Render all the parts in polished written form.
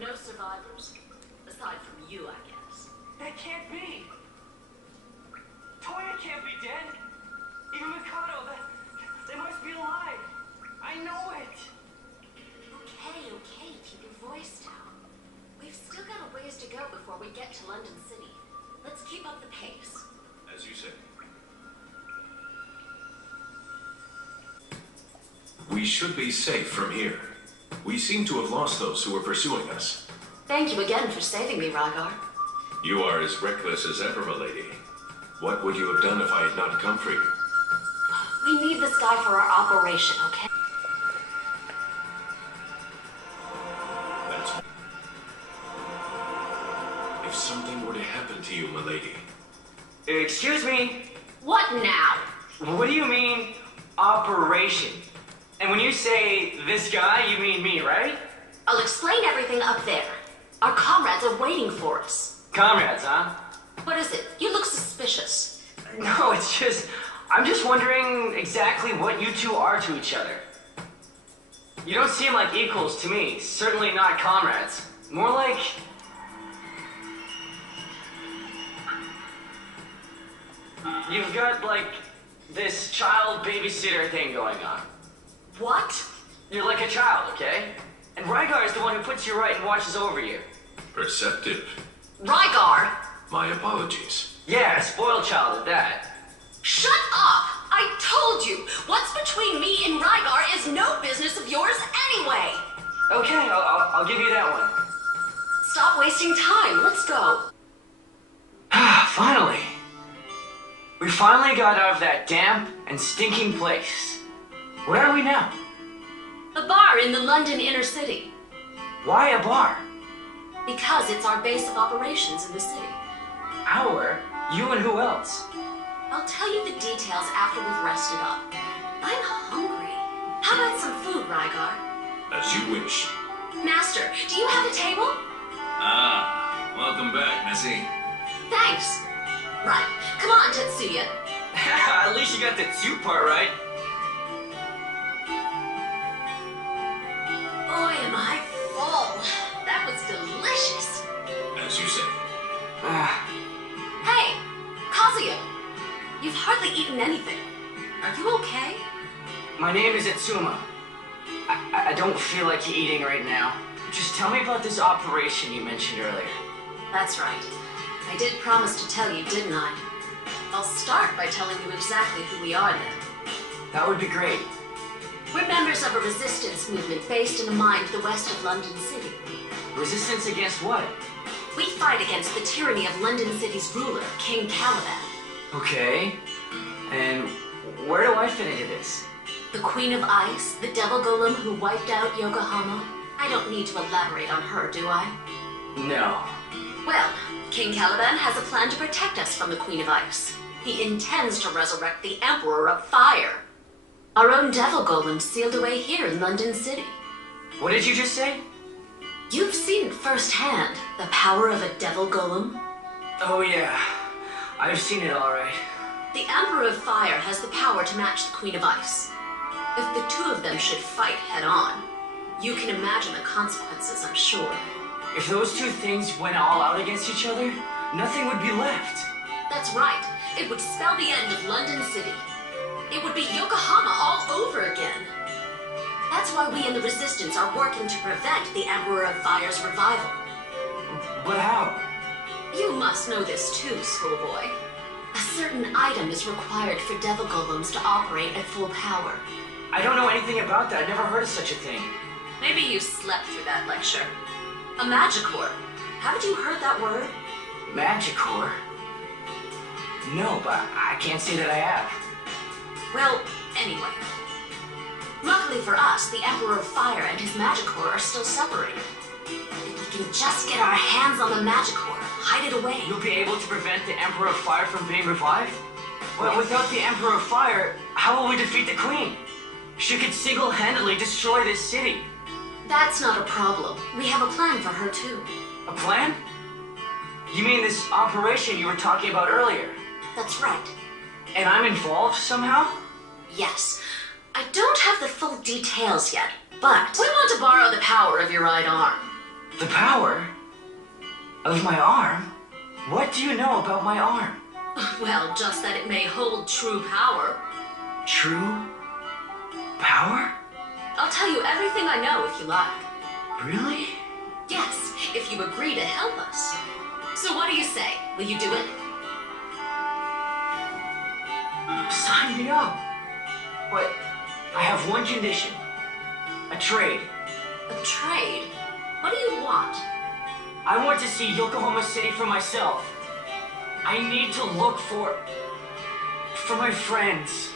no survivors. Aside from you, I guess. That can't be! Toya can't be dead! Even Mikado, they must be alive! I know it! Okay, keep your voice down. We've still got a ways to go before we get to London City. Let's keep up the pace. As you say. We should be safe from here. We seem to have lost those who were pursuing us. Thank you again for saving me, Rygar. You are as reckless as ever, milady. What would you have done if I had not come for you? We need this guy for our operation, okay? That's... If something were to happen to you, milady. Excuse me? What now? What do you mean, operation? And when you say this guy, you mean me, right? I'll explain everything up there. Our comrades are waiting for us. Comrades, huh? What is it? You look suspicious. No, it's just... I'm just wondering exactly what you two are to each other. You don't seem like equals to me. Certainly not comrades. More like... You've got, like, this child babysitter thing going on. What? You're like a child, okay? And Rygar is the one who puts you right and watches over you. Perceptive. Rygar! My apologies. Yeah, a spoiled child at that. Shut up! I told you! What's between me and Rygar is no business of yours anyway! Okay, I'll give you that one. Stop wasting time. Let's go. Finally. We finally got out of that damp and stinking place. Where are we now? A bar in the London inner city. Why a bar? Because it's our base of operations in the city. Our? You and who else? I'll tell you the details after we've rested up. I'm hungry. How about some food, Rygar? As you wish. Master, do you have a table? Ah, welcome back, Missy. Thanks. Right. Come on, Tetsuya. At least you got the two part right. Boy, am I full. That was delicious. As you say. Hey, Kazuya. You've hardly eaten anything. Are you okay? My name is Itsuma. I don't feel like eating right now. Just tell me about this operation you mentioned earlier. That's right. I did promise to tell you, didn't I? I'll start by telling you exactly who we are then. That would be great. We're members of a resistance movement based in a mine to the west of London City. Resistance against what? We fight against the tyranny of London City's ruler, King Caliban. Okay. And where do I fit into this? The Queen of Ice, the Devil Golem who wiped out Yokohama. I don't need to elaborate on her, do I? No. Well, King Caliban has a plan to protect us from the Queen of Ice. He intends to resurrect the Emperor of Fire. Our own Devil Golem sealed away here in London City. What did you just say? You've seen firsthand the power of a Devil Golem. Oh yeah, I've seen it all right. The Emperor of Fire has the power to match the Queen of Ice. If the two of them should fight head-on, you can imagine the consequences, I'm sure. If those two things went all out against each other, nothing would be left. That's right. It would spell the end of London City. It would be Yokohama all over again. That's why we in the Resistance are working to prevent the Emperor of Fire's revival. But how? You must know this too, schoolboy. A certain item is required for Devil Golems to operate at full power. I don't know anything about that. I never heard of such a thing. Maybe you slept through that lecture. A Magicore. Haven't you heard that word? Magicore? No, but I can't say that I have. Well, anyway. Luckily for us, the Emperor of Fire and his Magicore are still separated. If we can just get our hands on the Magicore, hide it away. You'll be able to prevent the Emperor of Fire from being revived? Well, without the Emperor of Fire, how will we defeat the Queen? She could single-handedly destroy this city. That's not a problem. We have a plan for her, too. A plan? You mean this operation you were talking about earlier? That's right. And I'm involved somehow? Yes. I don't have the full details yet, but we want to borrow the power of your right arm. The power? Of my arm? What do you know about my arm? Well, just that it may hold true power. True power? I'll tell you everything I know if you like. Really? Yes, if you agree to help us. So what do you say? Will you do it? Sign me up. But I have one condition. A trade. A trade? What do you want? I want to see Yokohama City for myself. I need to look for my friends.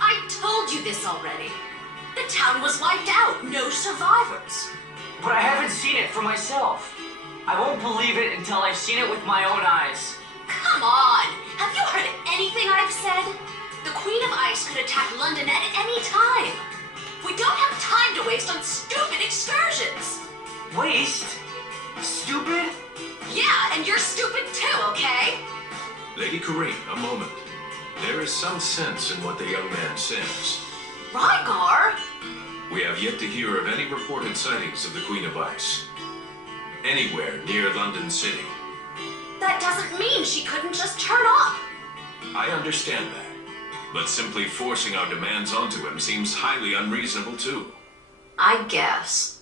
I told you this already. The town was wiped out. No survivors. But I haven't seen it for myself. I won't believe it until I've seen it with my own eyes. Come on! Have you heard anything I've said? The Queen of Ice could attack London at any time. We don't have time to waste on stupid excursions. Waste? Stupid? Yeah, and you're stupid too, okay? Lady Corrine, a moment. There is some sense in what the young man says. Rygar? We have yet to hear of any reported sightings of the Queen of Ice. Anywhere near London City. That doesn't mean she couldn't just turn up. I understand that. But simply forcing our demands onto him seems highly unreasonable too. I guess.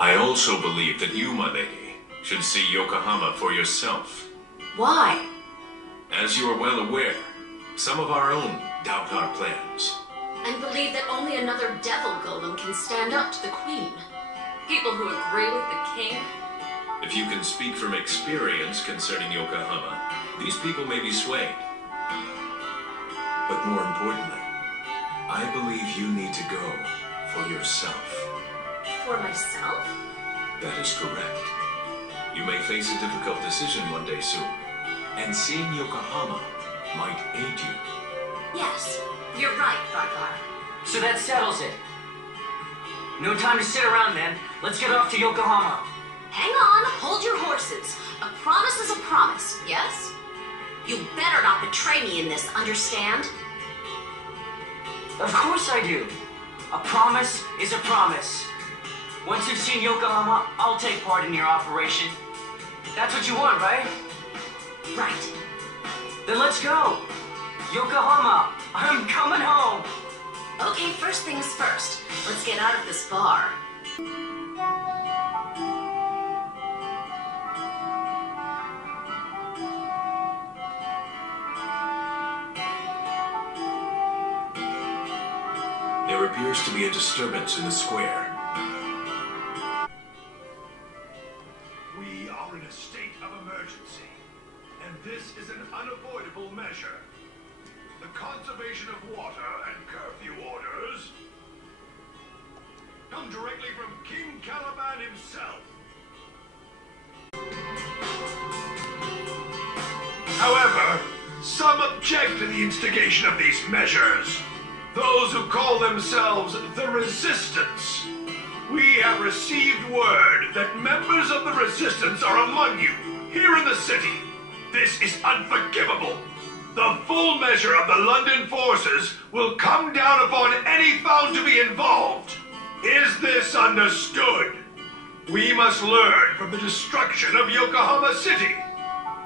I also believe that you, my lady, should see Yokohama for yourself. Why? As you are well aware, some of our own doubt our plans. And believe that only another devil golem can stand up to the Queen. People who agree with the King. If you can speak from experience concerning Yokohama, these people may be swayed. But more importantly, I believe you need to go for yourself. For myself? That is correct. You may face a difficult decision one day soon, and seeing Yokohama might aid you. Yes, you're right, Rygar. So that settles it. No time to sit around then. Let's get off to Yokohama. Hang on, hold your horses. A promise is a promise, yes? You better not betray me in this, understand? Of course I do. A promise is a promise. Once you've seen Yokohama, I'll take part in your operation. That's what you want, right? Right. Then let's go. Yokohama, I'm coming home. Okay, first things first. Let's get out of this bar. There appears to be a disturbance in the square. We are in a state of emergency, and this is an unavoidable measure. The conservation of water and curfew orders come directly from King Caliban himself. However, some object to the instigation of these measures. Those who call themselves the Resistance. We have received word that members of the Resistance are among you, here in the city. This is unforgivable. The full measure of the London forces will come down upon any found to be involved. Is this understood? We must learn from the destruction of Yokohama City.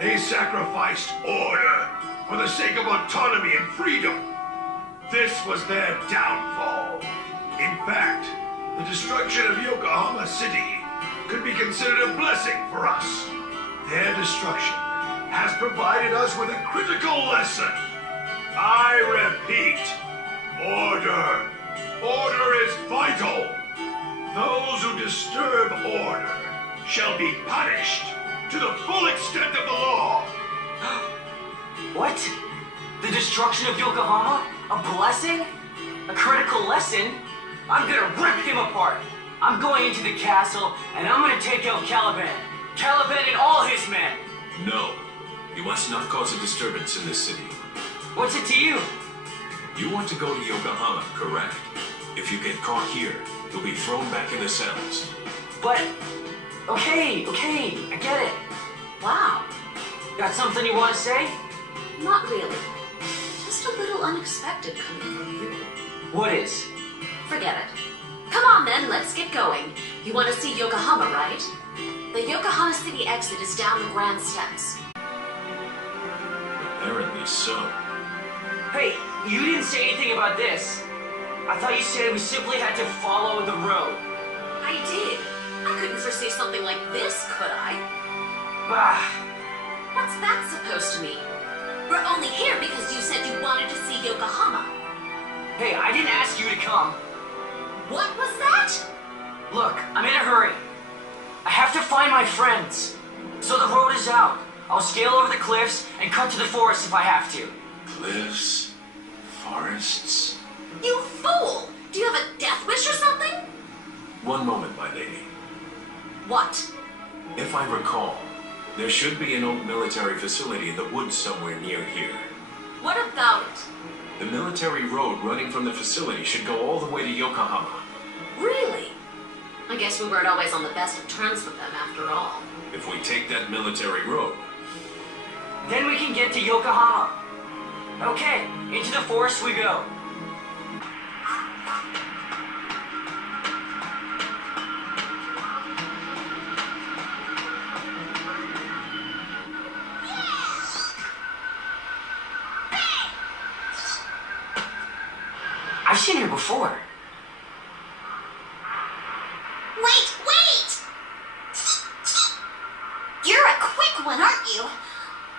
They sacrificed order for the sake of autonomy and freedom. This was their downfall. In fact, the destruction of Yokohama City could be considered a blessing for us. Their destruction has provided us with a critical lesson. I repeat, order. Order is vital. Those who disturb order shall be punished to the full extent of the law. What? The destruction of Yokohama? A blessing? A critical lesson? I'm gonna rip him apart. I'm going into the castle, and I'm gonna take out Caliban. Caliban and all his men. No, you must not cause a disturbance in this city. What's it to you? You want to go to Yokohama, correct? If you get caught here, you'll be thrown back in the cells. But, okay, I get it. Wow. Got something you want to say? Not really. Just a little unexpected coming from you. What is? Forget it. Come on then, let's get going. You want to see Yokohama, right? Yokohama City exit is down the grand steps. Apparently so. Hey, you didn't say anything about this. I thought you said we simply had to follow the road. I did. I couldn't foresee something like this, could I? Bah. What's that supposed to mean? We're only here because you said you wanted to see Yokohama. Hey, I didn't ask you to come. What was that? Look, I'm in a hurry. I have to find my friends. So the road is out. I'll scale over the cliffs and cut to the forest if I have to. Cliffs, forests. You fool! Do you have a death wish or something? One moment, my lady. What? If I recall, there should be an old military facility in the woods somewhere near here. What about it? The military road running from the facility should go all the way to Yokohama. Really? I guess we weren't always on the best of terms with them after all. If we take that military road, Then we can get to Yokohama. Okay, into the forest we go. I've seen her before. Wait! You're a quick one, aren't you?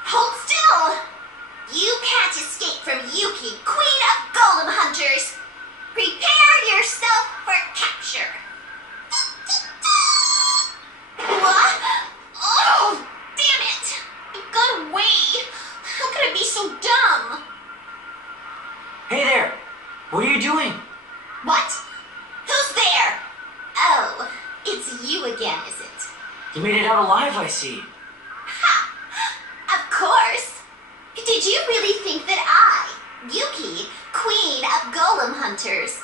Hold still! You can't escape from Yuki, Queen of Golem Hunters! Prepare yourself for capture! What? Oh, damn it! You got away! How could I be so dumb? Hey there! What are you doing? What? Who's there? Oh, it's you again, is it? You made it out alive, I see. Ha! Of course! Did you really think that I, Yuki, Queen of Golem Hunters,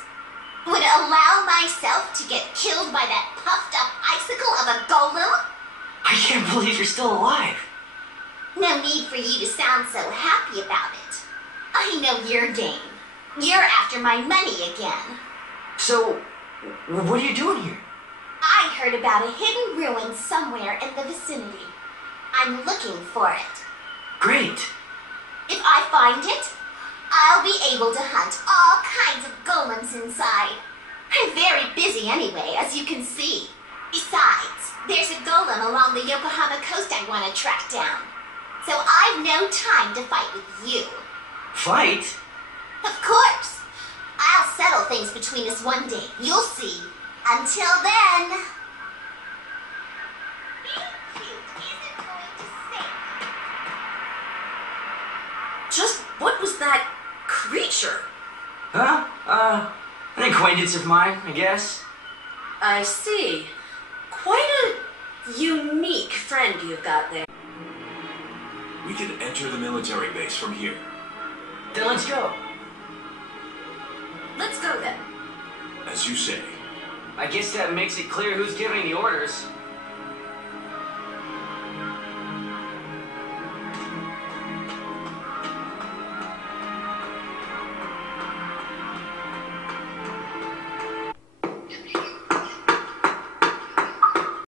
would allow myself to get killed by that puffed up icicle of a golem? I can't believe you're still alive. No need for you to sound so happy about it. I know your game. You're after my money again. So, what are you doing here? I heard about a hidden ruin somewhere in the vicinity. I'm looking for it. Great. If I find it, I'll be able to hunt all kinds of golems inside. I'm very busy anyway, as you can see. Besides, there's a golem along the Yokohama coast I want to track down. So I've no time to fight with you. Fight? Of course. I'll settle things between us one day. You'll see. Until then... Being cute isn't going to save you. Just what was that creature? Huh? An acquaintance of mine, I guess. I see. Quite a unique friend you've got there. we can enter the military base from here. Then let's go. Let's go then. As you say. I guess that makes it clear who's giving the orders.